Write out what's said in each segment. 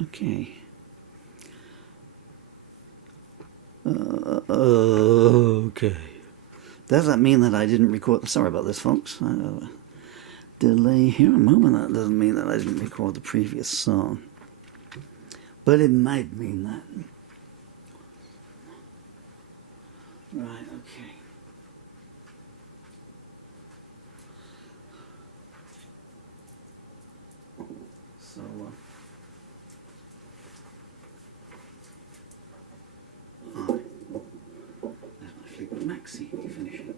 Okay. Okay. Does that mean that I didn't record? Sorry about this, folks. Delay here a moment. That doesn't mean that I didn't record the previous song, but it might mean that. Right. Okay. So. Maxi finishing.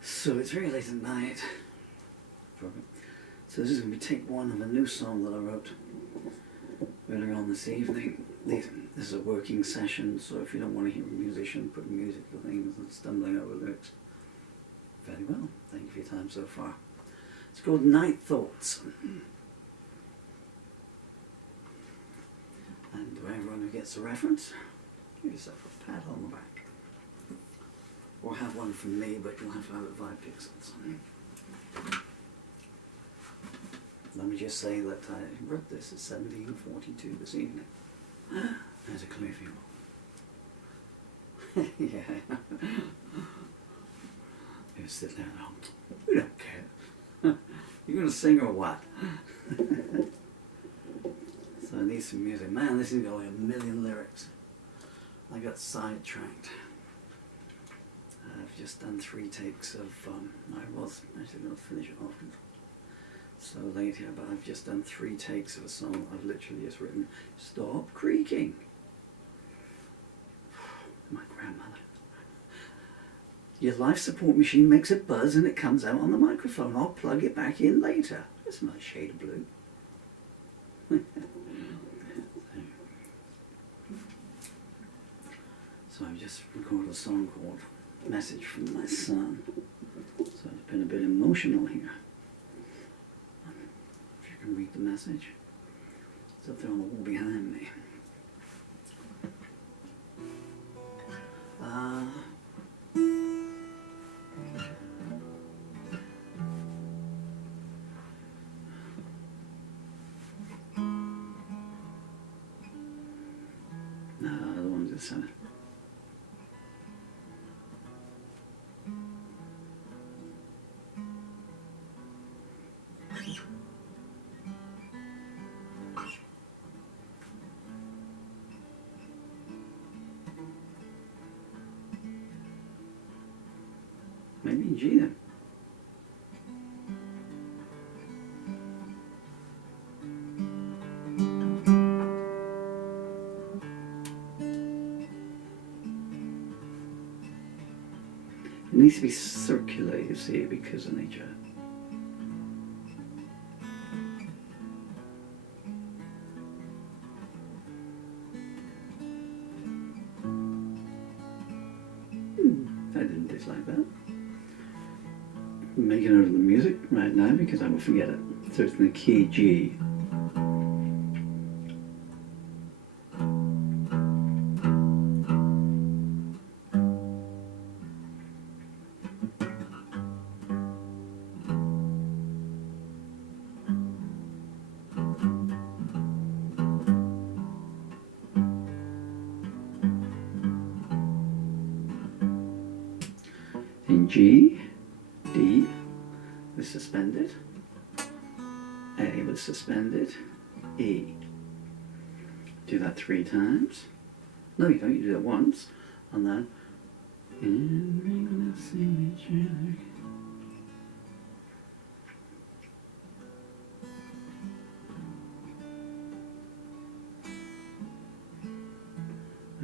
So it's very late at night. So this is going to be take one of a new song that I wrote earlier on this evening. This is a working session, so if you don't want to hear a musician putting music to things and stumbling over lyrics, very well. Thank you for your time so far. It's called Night Thoughts. And to everyone who gets a reference, give yourself a pat on the back. Or have one from me, but you'll have to have it via pixels. Let me just say that I wrote this at 17:42 this evening. There's a clear view. Yeah. You sit there now. We don't care. You're going to sing or what? So I need some music. Man, this is got like 1 million lyrics. I got sidetracked. I've just done 3 takes of, I was actually going to finish it off so late here, but I've just done 3 takes of a song I've literally just written, Stop Creaking. My grandmother. Your life support machine makes a buzz and it comes out on the microphone. I'll plug it back in later. That's a nice shade of blue. So I've just recorded a song called Message from My Son. So it's been a bit emotional here. If you can read the message. It's up there on the wall behind me. No, the one that's maybe in G then. It needs to be circular, you see, because of nature. I didn't dislike that. I'm making out of the music right now because I will forget it. So it's in the key G. In G, D with suspended, A with suspended, E. Do that 3 times. No, you don't. You do that once, and then. And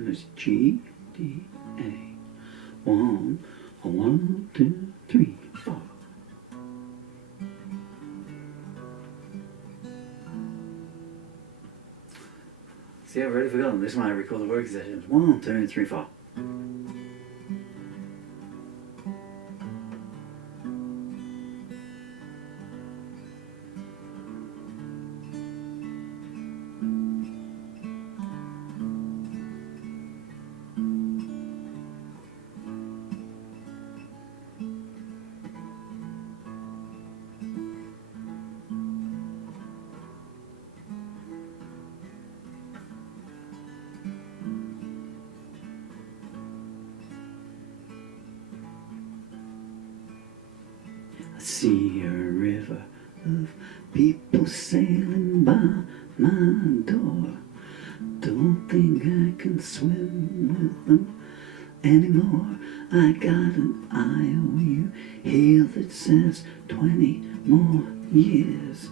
it's G, D, A. 1, 2, 3, 4. See, I've already forgotten. This is when I record the working sessions. 1, 2, 3, 4. see a river of people sailing by my door. Don't think I can swim with them anymore. I got an IOU here that says 20 more years.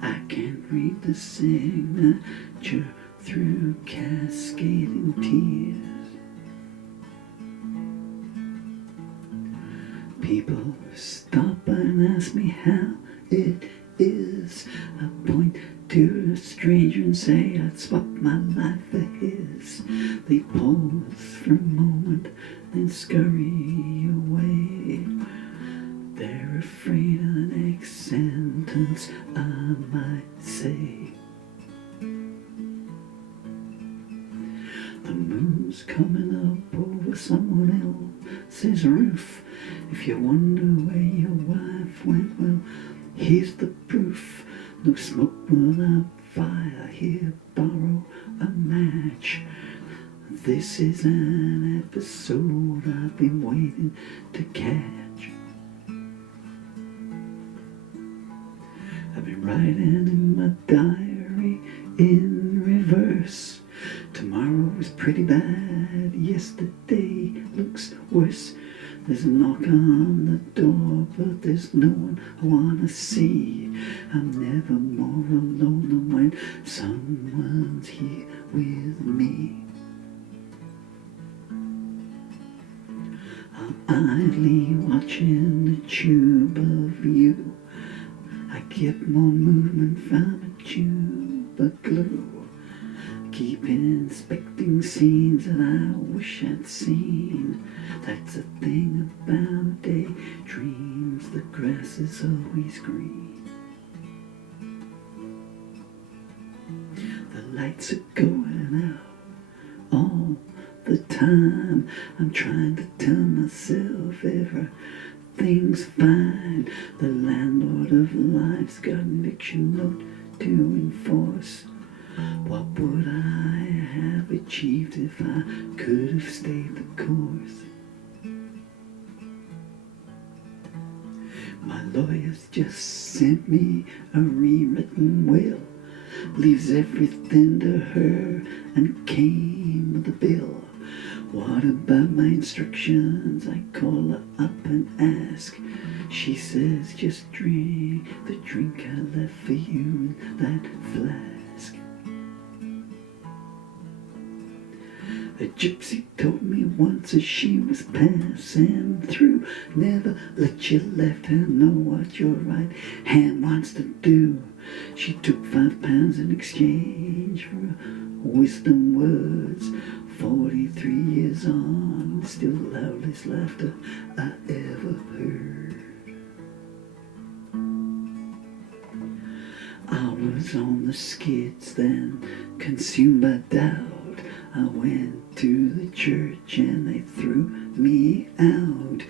I can't read the signature through cascading tears. People stop and ask me how it is. I point to a stranger and say I'd swap my life for his. They pause for a moment, then scurry away. They're afraid of the next sentence I might say. The moon's coming up over someone else's roof. If you wonder where your wife went, well, here's the proof. No smoke without fire, here borrow a match. This is an episode I've been waiting to catch. I've been writing in my diary in reverse. Tomorrow was pretty bad, yesterday looks worse. There's a knock on the door, but there's no one I wanna see. I'm never more alone than when someone's here with me. I'm idly watching the tube of you. I get more movement from a tube of glue. Keep inspecting scenes that I wish I'd seen. That's the thing about daydreams, the grass is always green. The lights are going out all the time. I'm trying to tell myself everything's fine. The landlord of life's got an eviction note to enforce. What would I have achieved if I could have stayed the course? My lawyer's just sent me a rewritten will. Leaves everything to her and came with a bill. What about my instructions? I call her up and ask. She says just drink the drink I left for you in that flask. A gypsy told me once as she was passing through, never let your left hand know what your right hand wants to do. She took £5 in exchange for wisdom words. 43 years on, still the loudest laughter I ever heard. I was on the skids then, consumed by doubt. I went to the church and they threw me out.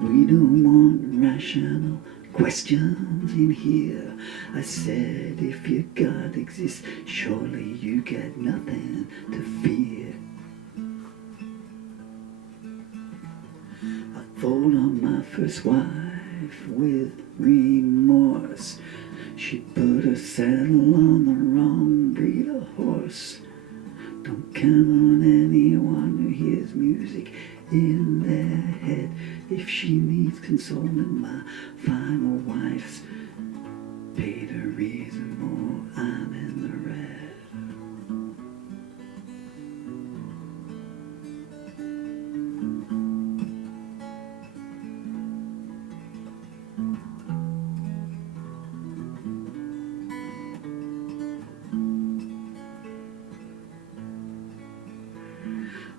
We don't want rational questions in here. I said, if your God exists, surely you got nothing to fear. I thought on my first wife with remorse. She put her saddle on the wrong breed of horse. Don't count on anyone who hears music in their head. If she needs consoling, my final wife's paid her reason more. I'm in the red.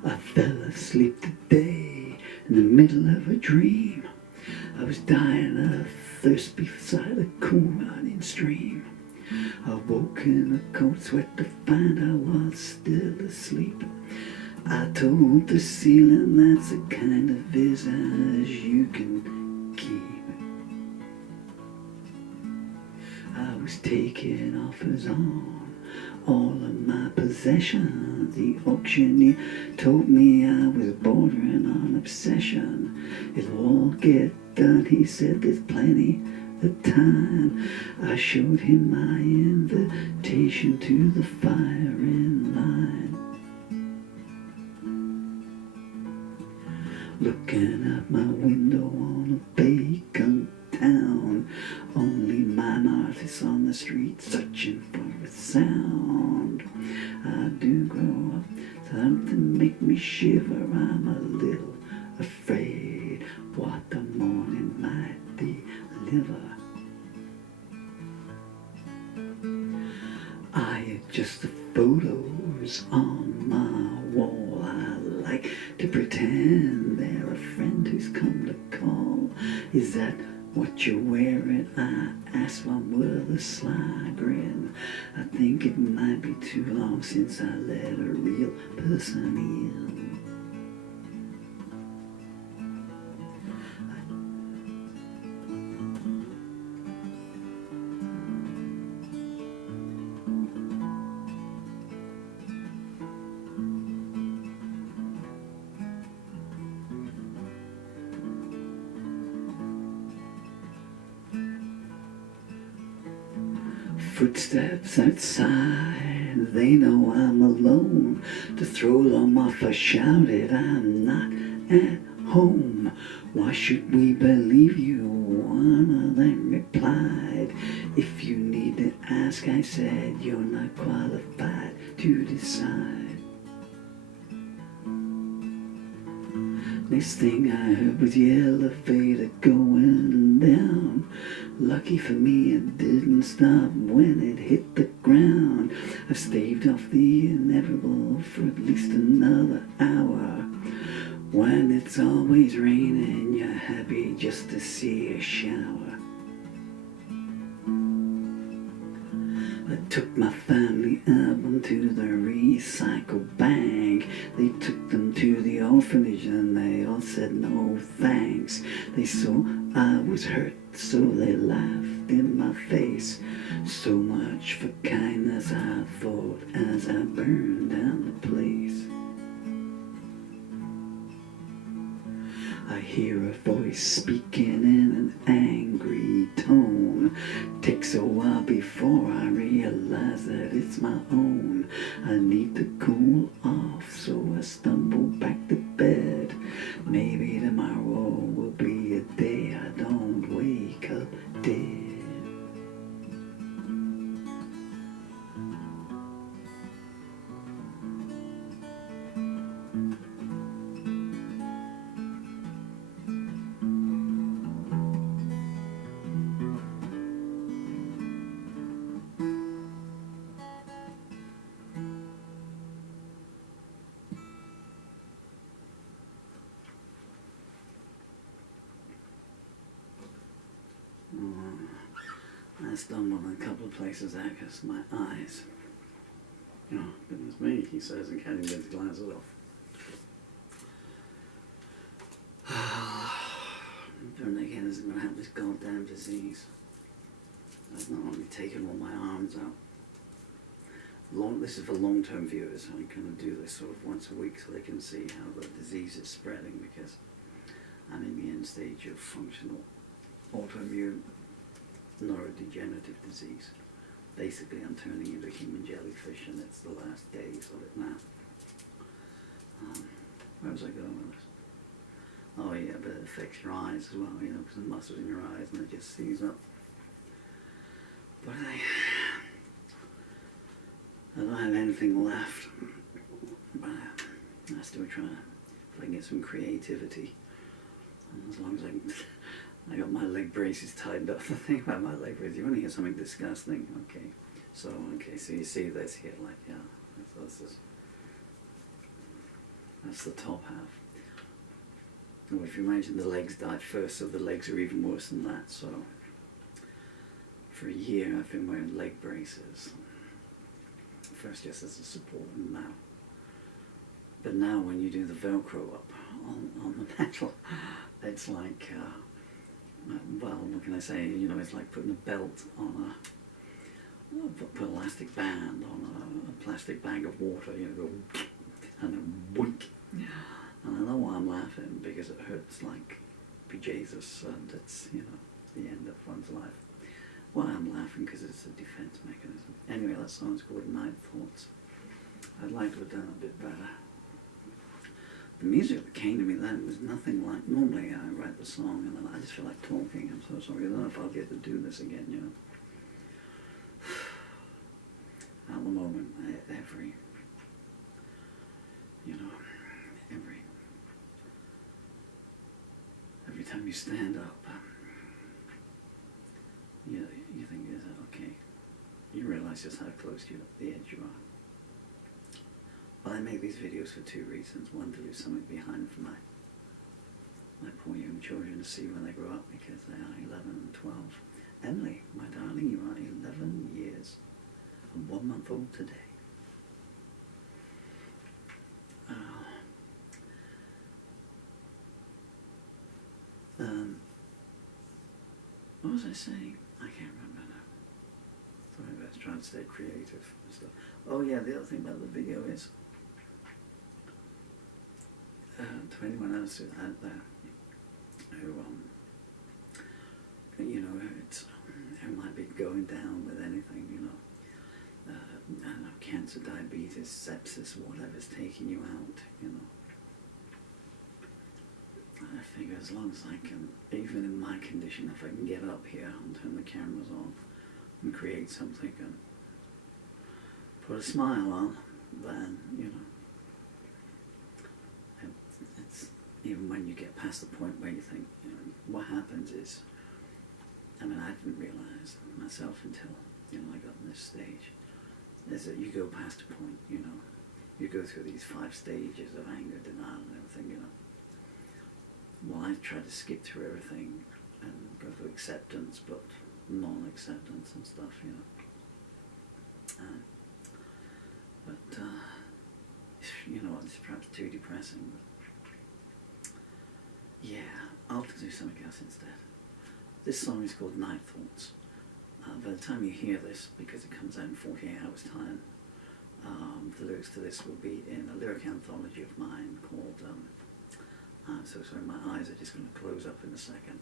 I fell asleep today in the middle of a dream. I was dying of thirst beside a cool running stream. I woke in a cold sweat to find I was still asleep. I told the ceiling that's the kind of visage you can keep. I was taking offers on all of my possessions. The auctioneer told me I was bordering on obsession. It'll all get done, he said, there's plenty the time I showed him my invitation to the firing line. Looking out my window on a vacant town, only mine artists on the street searching for a sound. I do grow up, something make me shiver. I'm a little afraid what the morning might deliver. I adjust the photos on my wall. I like to pretend they're a friend who's come to call. Is that what you're wearing? I ask one with a sly grin. I think it might be too long since I let a real person in. Footsteps outside, they know I'm alone. To throw them off, I shouted, I'm not at home. Why should we believe you? One of them replied, if you need to ask, I said, you're not qualified to decide. Next thing I heard was the elevator going down. Lucky for me, it didn't stop when it hit the ground. I've staved off the inevitable for at least another hour. When it's always raining, you're happy just to see a shower. I took my family album to the recycle bank. They took them to the orphanage and they all said no thanks. They saw I was hurt, so they laughed in my face. So much for kindness, I thought, as I burned down the place. I hear a voice speaking in an angry tone. Takes a while before I realize that it's my own. I need to cool off, so I stumble back to bed. Maybe tomorrow will be a day I don't wake up dead. I stumbled in a couple of places there because my eyes, goodness me, he says, and can't even get his glasses off. Then again, isn't going to have this goddamn disease. I've not only taken all my arms out. This is for long-term viewers. I'm going to do this sort of once a week so they can see how the disease is spreading, because I'm in the end stage of functional autoimmune neurodegenerative disease. Basically, I'm turning into a human jellyfish, and it's the last days of it now. Where was I going with this? Oh yeah, but it affects your eyes as well, because the muscles in your eyes, and it just seize up. But I don't have anything left. But I still try. If I can get some creativity, as long as I got my leg braces tightened up. The thing about my leg braces, you want to hear something disgusting. Okay, so you see this here, like, yeah, that's the top half. Well, if you imagine the legs died first, so the legs are even worse than that. So for a year I've been wearing leg braces. First just as a support, and now. But now when you do the Velcro up on the metal, it's like, well, what can I say? It's like putting a belt on put an elastic band on a plastic bag of water, go and then wink. And I know why I'm laughing, because it hurts like bejesus, and it's, the end of one's life. Why I'm laughing, because it's a defense mechanism. Anyway, that song's called Night Thoughts. I'd like to have done a bit better. The music that came to me then was nothing like, normally I write the song and then I just feel like talking. I'm so sorry, I don't know if I'll get to do this again, you know. At the moment, every time you stand up, you think, is it okay? You realize just how close to the edge you are. Well, I make these videos for two reasons. One, to leave something behind for my poor young children to see when they grow up, because they are 11 and 12. Emily, my darling, you are 11 years and 1 month old today. What was I saying? I can't remember now. Sorry, I was trying to stay creative and stuff. Oh yeah, the other thing about the video is, to anyone else out there who, who might be going down with anything, you know, I don't know, cancer, diabetes, sepsis, whatever's taking you out, you know. I figure as long as I can, even in my condition, if I can get up here and turn the cameras on and create something and put a smile on, then, you know, it's even when you get past the point where you think, you know, what happens is, I mean, I didn't realize myself until, you know, I got in this stage, is that you go past a point, you know, you go through these 5 stages of anger, denial and everything, you know. Well, I tried to skip through everything and go to acceptance, but non-acceptance and stuff, you know. You know, it's perhaps too depressing, but yeah, I'll do something else instead. This song is called Night Thoughts. By the time you hear this, because it comes out in 48 hours' time, the lyrics to this will be in a lyric anthology of mine called... I'm so sorry, my eyes are just going to close up in a second.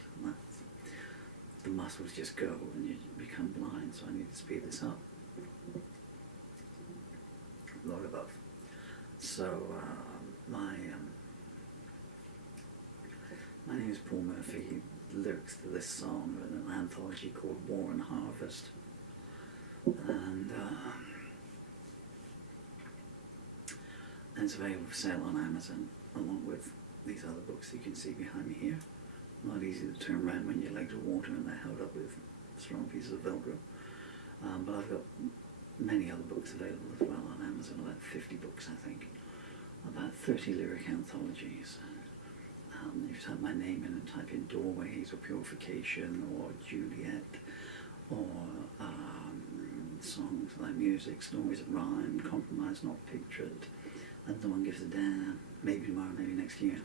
The muscles just go and you become blind, so I need to speed this up. Lord above. So, my name is Paul Murphy. The lyrics to this song are in an anthology called War and Harvest. And it's available for sale on Amazon, along with these other books you can see behind me here. Not easy to turn around when your legs are water and they're held up with strong pieces of Velcro. But I've got many other books available as well on Amazon, about 50 books I think, about 30 lyric anthologies. You just have my name in and type in Doorways or Purification or Juliette or songs like music, stories that rhyme, compromise not pictured, and no one gives a damn. Maybe tomorrow, maybe next year.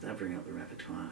That'll bring up the repertoire.